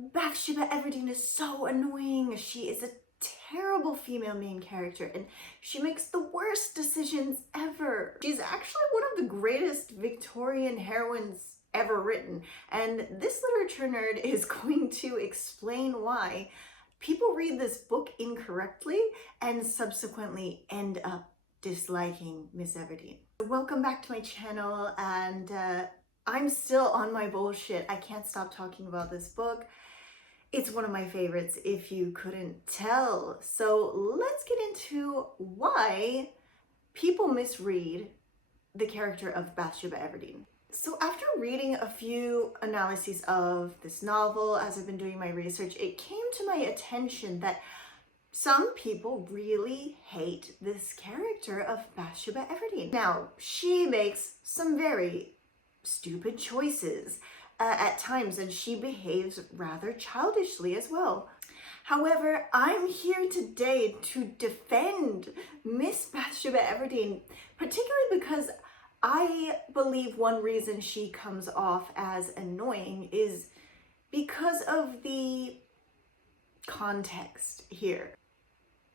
Bathsheba Everdene is so annoying. She is a terrible female main character and she makes the worst decisions ever. She's actually one of the greatest Victorian heroines ever written, and this literature nerd is going to explain why people read this book incorrectly and subsequently end up disliking Miss Everdene. Welcome back to my channel, and I'm still on my bullshit. I can't stop talking about this book. It's one of my favorites, if you couldn't tell. So let's get into why people misread the character of Bathsheba Everdene. So after reading a few analyses of this novel, as I've been doing my research, it came to my attention that some people really hate this character of Bathsheba Everdene. Now, she makes some very stupid choices at times, and she behaves rather childishly as well. However, I'm here today to defend Miss Bathsheba Everdene, particularly because I believe one reason she comes off as annoying is because of the context here.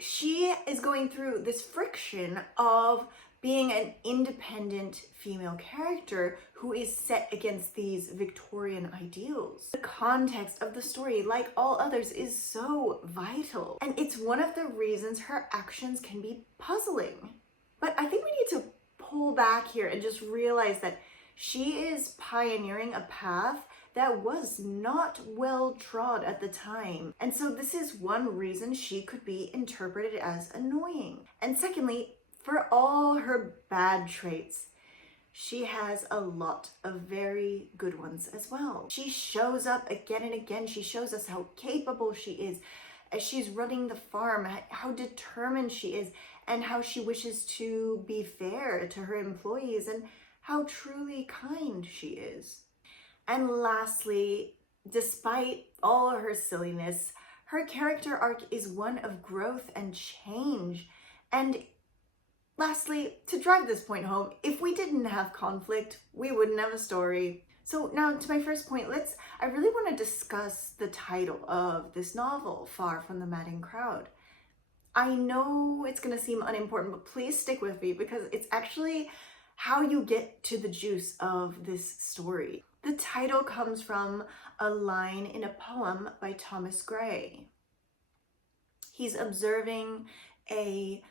She is going through this friction of being an independent female character who is set against these Victorian ideals. The context of the story, like all others, is so vital, and it's one of the reasons her actions can be puzzling. But I think we need to pull back here and just realize that she is pioneering a path that was not well trod at the time. And so this is one reason she could be interpreted as annoying. And secondly, for all her bad traits, she has a lot of very good ones as well. She shows up again and again. She shows us how capable she is as she's running the farm, how determined she is, and how she wishes to be fair to her employees, and how truly kind she is. And lastly, despite all her silliness, her character arc is one of growth and change. And lastly, to drive this point home, if we didn't have conflict, we wouldn't have a story. So now to my first point, I really want to discuss the title of this novel, Far from the Madding Crowd. I know it's going to seem unimportant, but please stick with me because it's actually how you get to the juice of this story. The title comes from a line in a poem by Thomas Gray. He's observing a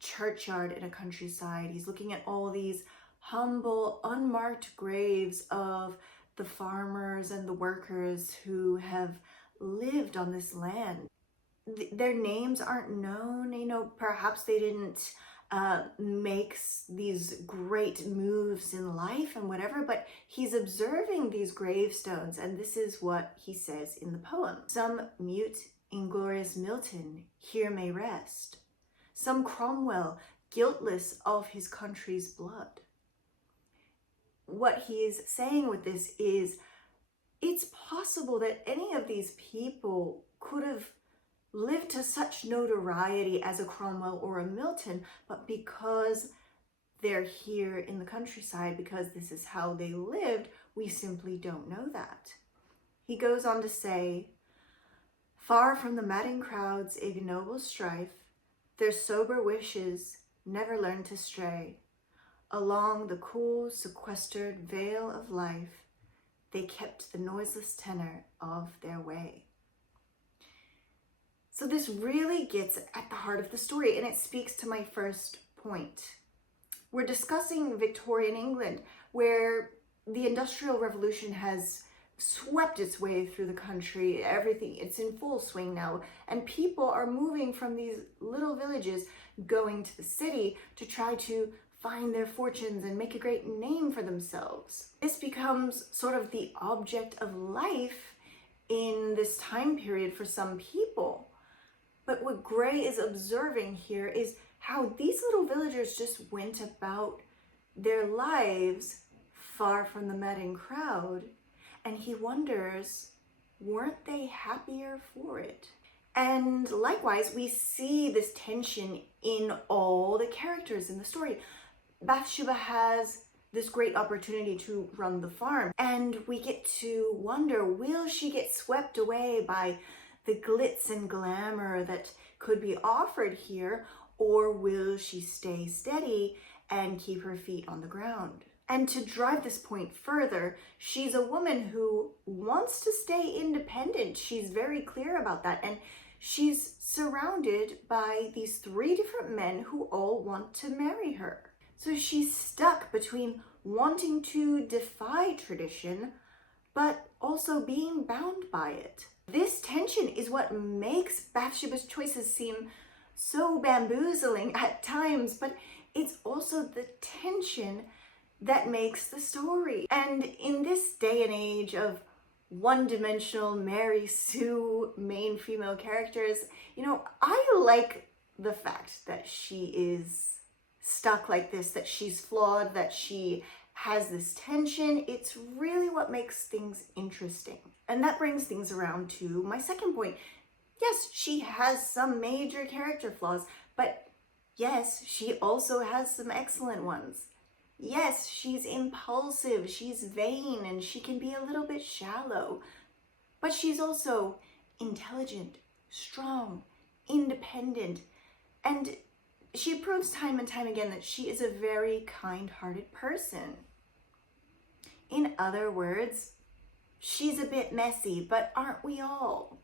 churchyard in a countryside. He's looking at all these humble, unmarked graves of the farmers and the workers who have lived on this land. Their names aren't known, perhaps they didn't make these great moves in life and whatever, but he's observing these gravestones, and this is what he says in the poem. Some mute, inglorious Milton here may rest. Some Cromwell, guiltless of his country's blood. What he is saying with this is, it's possible that any of these people could have lived to such notoriety as a Cromwell or a Milton, but because they're here in the countryside, because this is how they lived, we simply don't know that. He goes on to say, far from the madding crowd's ignoble strife, their sober wishes never learn to stray. Along the cool, sequestered vale of life, they kept the noiseless tenor of their way. So this really gets at the heart of the story, and it speaks to my first point. We're discussing Victorian England, where the Industrial Revolution has swept its way through the country. Everything, it's in full swing now, and people are moving from these little villages, going to the city to try to find their fortunes and make a great name for themselves. This becomes sort of the object of life in this time period for some people. But what Gray is observing here is how these little villagers just went about their lives far from the madding crowd, and he wonders, weren't they happier for it? And likewise, we see this tension in all the characters in the story. Bathsheba has this great opportunity to run the farm. And we get to wonder, will she get swept away by the glitz and glamour that could be offered here, or will she stay steady and keep her feet on the ground? And to drive this point further, she's a woman who wants to stay independent. She's very clear about that. And she's surrounded by these 3 different men who all want to marry her. So she's stuck between wanting to defy tradition, but also being bound by it. This tension is what makes Bathsheba's choices seem so bamboozling at times, but it's also the tension that makes the story. And in this day and age of one-dimensional Mary Sue main female characters, you know, I like the fact that she is stuck like this, that she's flawed, that she has this tension. It's really what makes things interesting. And that brings things around to my second point. Yes, she has some major character flaws, but yes, she also has some excellent ones. Yes, she's impulsive, she's vain, and she can be a little bit shallow, but she's also intelligent, strong, independent, and she proves time and time again that she is a very kind-hearted person. In other words, she's a bit messy, but aren't we all?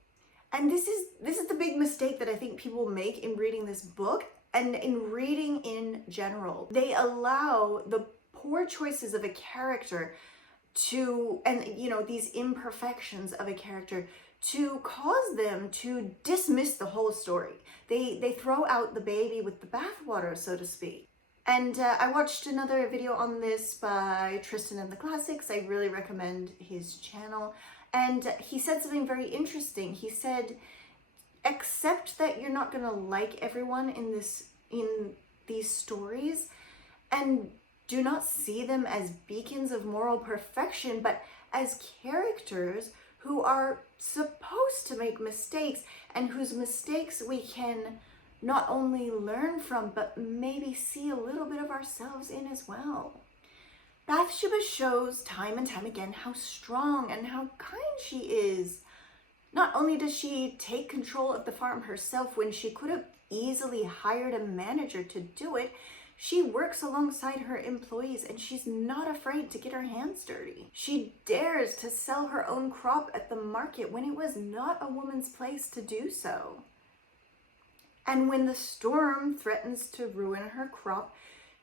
And this is the big mistake that I think people make in reading this book and in reading in general. They allow the poor choices of a character to, and you know, these imperfections of a character to cause them to dismiss the whole story. They throw out the baby with the bathwater, so to speak. And I watched another video on this by Tristan and the Classics. I really recommend his channel. And he said something very interesting. He said, accept that you're not gonna like everyone in these stories, and do not see them as beacons of moral perfection, but as characters who are supposed to make mistakes, and whose mistakes we can not only learn from, but maybe see a little bit of ourselves in as well. Bathsheba shows time and time again how strong and how kind she is. Not only does she take control of the farm herself when she could have easily hired a manager to do it, she works alongside her employees and she's not afraid to get her hands dirty. She dares to sell her own crop at the market when it was not a woman's place to do so. And when the storm threatens to ruin her crop,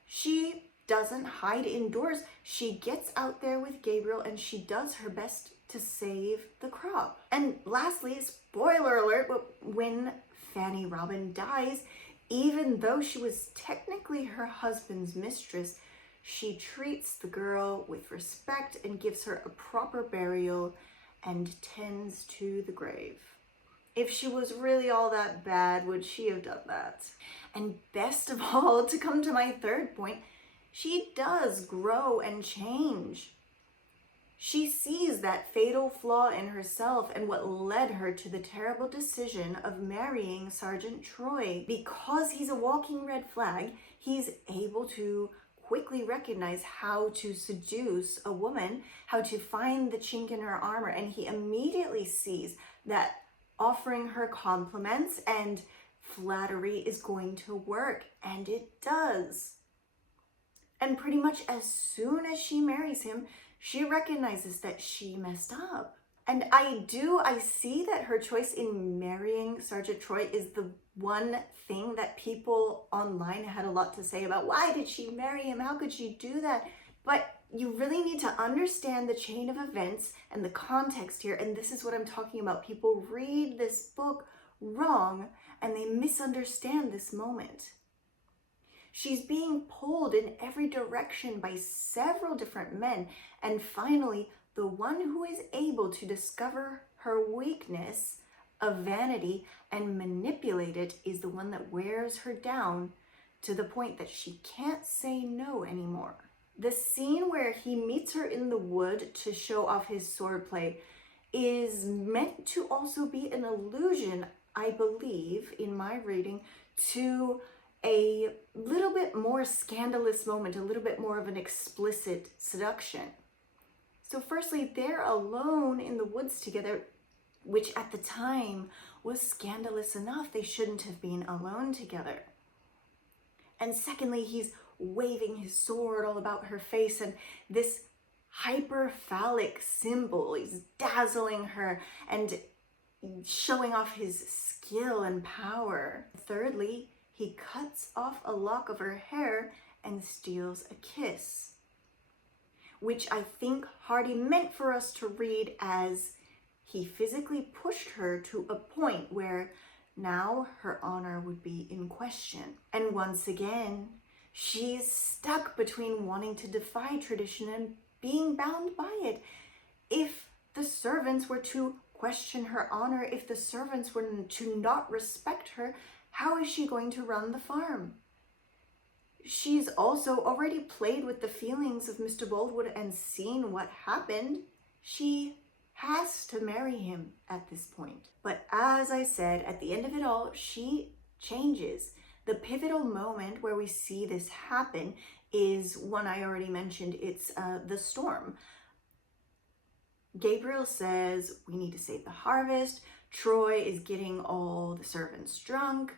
she doesn't hide indoors. She gets out there with Gabriel and she does her best to save the crop. And lastly, spoiler alert, but when Fanny Robin dies, even though she was technically her husband's mistress, she treats the girl with respect and gives her a proper burial and tends to the grave. If she was really all that bad, would she have done that? And best of all, to come to my third point, she does grow and change. She sees that fatal flaw in herself and what led her to the terrible decision of marrying Sergeant Troy. Because he's a walking red flag, he's able to quickly recognize how to seduce a woman, how to find the chink in her armor, and he immediately sees that offering her compliments and flattery is going to work, and it does. And pretty much as soon as she marries him, she recognizes that she messed up. And I see that her choice in marrying Sergeant Troy is the one thing that people online had a lot to say about. Why did she marry him? How could she do that? But you really need to understand the chain of events and the context here. And this is what I'm talking about. People read this book wrong and they misunderstand this moment. She's being pulled in every direction by several different men. And finally, the one who is able to discover her weakness of vanity and manipulate it is the one that wears her down to the point that she can't say no anymore. The scene where he meets her in the wood to show off his swordplay is meant to also be an allusion, I believe, in my reading, to a little bit more scandalous moment, a little bit more of an explicit seduction. So firstly, they're alone in the woods together, which at the time was scandalous enough. They shouldn't have been alone together. And secondly, he's waving his sword all about her face, and this hyper-phallic symbol is dazzling her and showing off his skill and power. Thirdly, he cuts off a lock of her hair and steals a kiss, which I think Hardy meant for us to read as he physically pushed her to a point where now her honor would be in question. And once again, she's stuck between wanting to defy tradition and being bound by it. If the servants were to question her honor, if the servants were to not respect her, how is she going to run the farm? She's also already played with the feelings of Mr. Boldwood and seen what happened. She has to marry him at this point. But as I said, at the end of it all, she changes. The pivotal moment where we see this happen is one I already mentioned. It's the storm. Gabriel says, we need to save the harvest. Troy is getting all the servants drunk.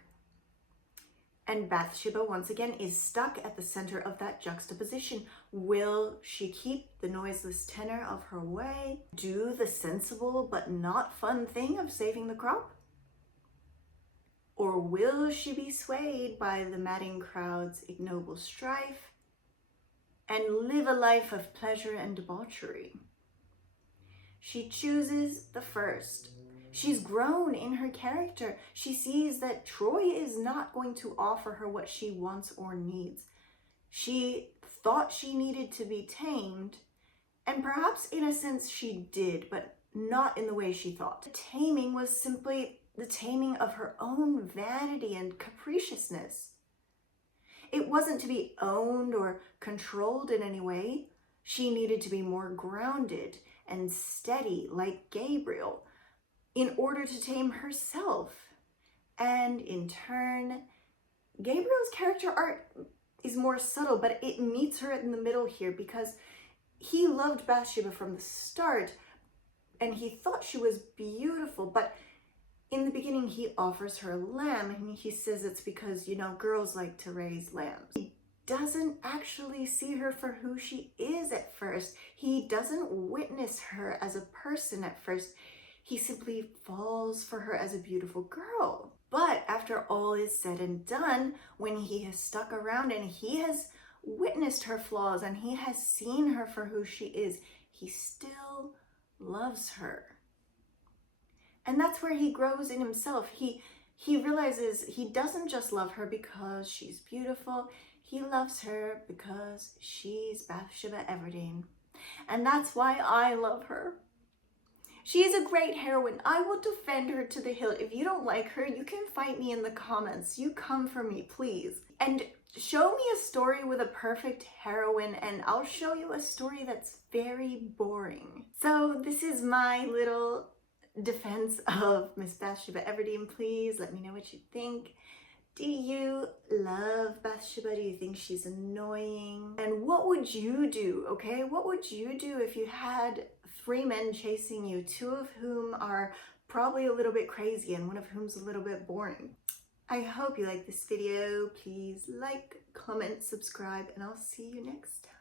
And Bathsheba, once again, is stuck at the center of that juxtaposition. Will she keep the noiseless tenor of her way, do the sensible but not fun thing of saving the crop? Or will she be swayed by the madding crowd's ignoble strife and live a life of pleasure and debauchery? She chooses the first. She's grown in her character. She sees that Troy is not going to offer her what she wants or needs. She thought she needed to be tamed, and perhaps in a sense she did, but not in the way she thought. The taming was simply the taming of her own vanity and capriciousness. It wasn't to be owned or controlled in any way. She needed to be more grounded and steady like Gabriel in order to tame herself. And in turn, Gabriel's character arc is more subtle, but it meets her in the middle here because he loved Bathsheba from the start and he thought she was beautiful, but in the beginning he offers her a lamb and he says it's because, you know, girls like to raise lambs. He doesn't actually see her for who she is at first. He doesn't witness her as a person at first. He simply falls for her as a beautiful girl. But after all is said and done, when he has stuck around and he has witnessed her flaws and he has seen her for who she is, he still loves her. And that's where he grows in himself. He realizes he doesn't just love her because she's beautiful. He loves her because she's Bathsheba Everdene. And that's why I love her. She is a great heroine. I will defend her to the hilt. If you don't like her, you can fight me in the comments. You come for me, please. And show me a story with a perfect heroine and I'll show you a story that's very boring. So this is my little defense of Miss Bathsheba Everdene. Please let me know what you think. Do you love Bathsheba? Do you think she's annoying? And what would you do, okay? What would you do if you had 3 men chasing you, 2 of whom are probably a little bit crazy and 1 of whom's a little bit boring? I hope you like this video. Please like, comment, subscribe, and I'll see you next time.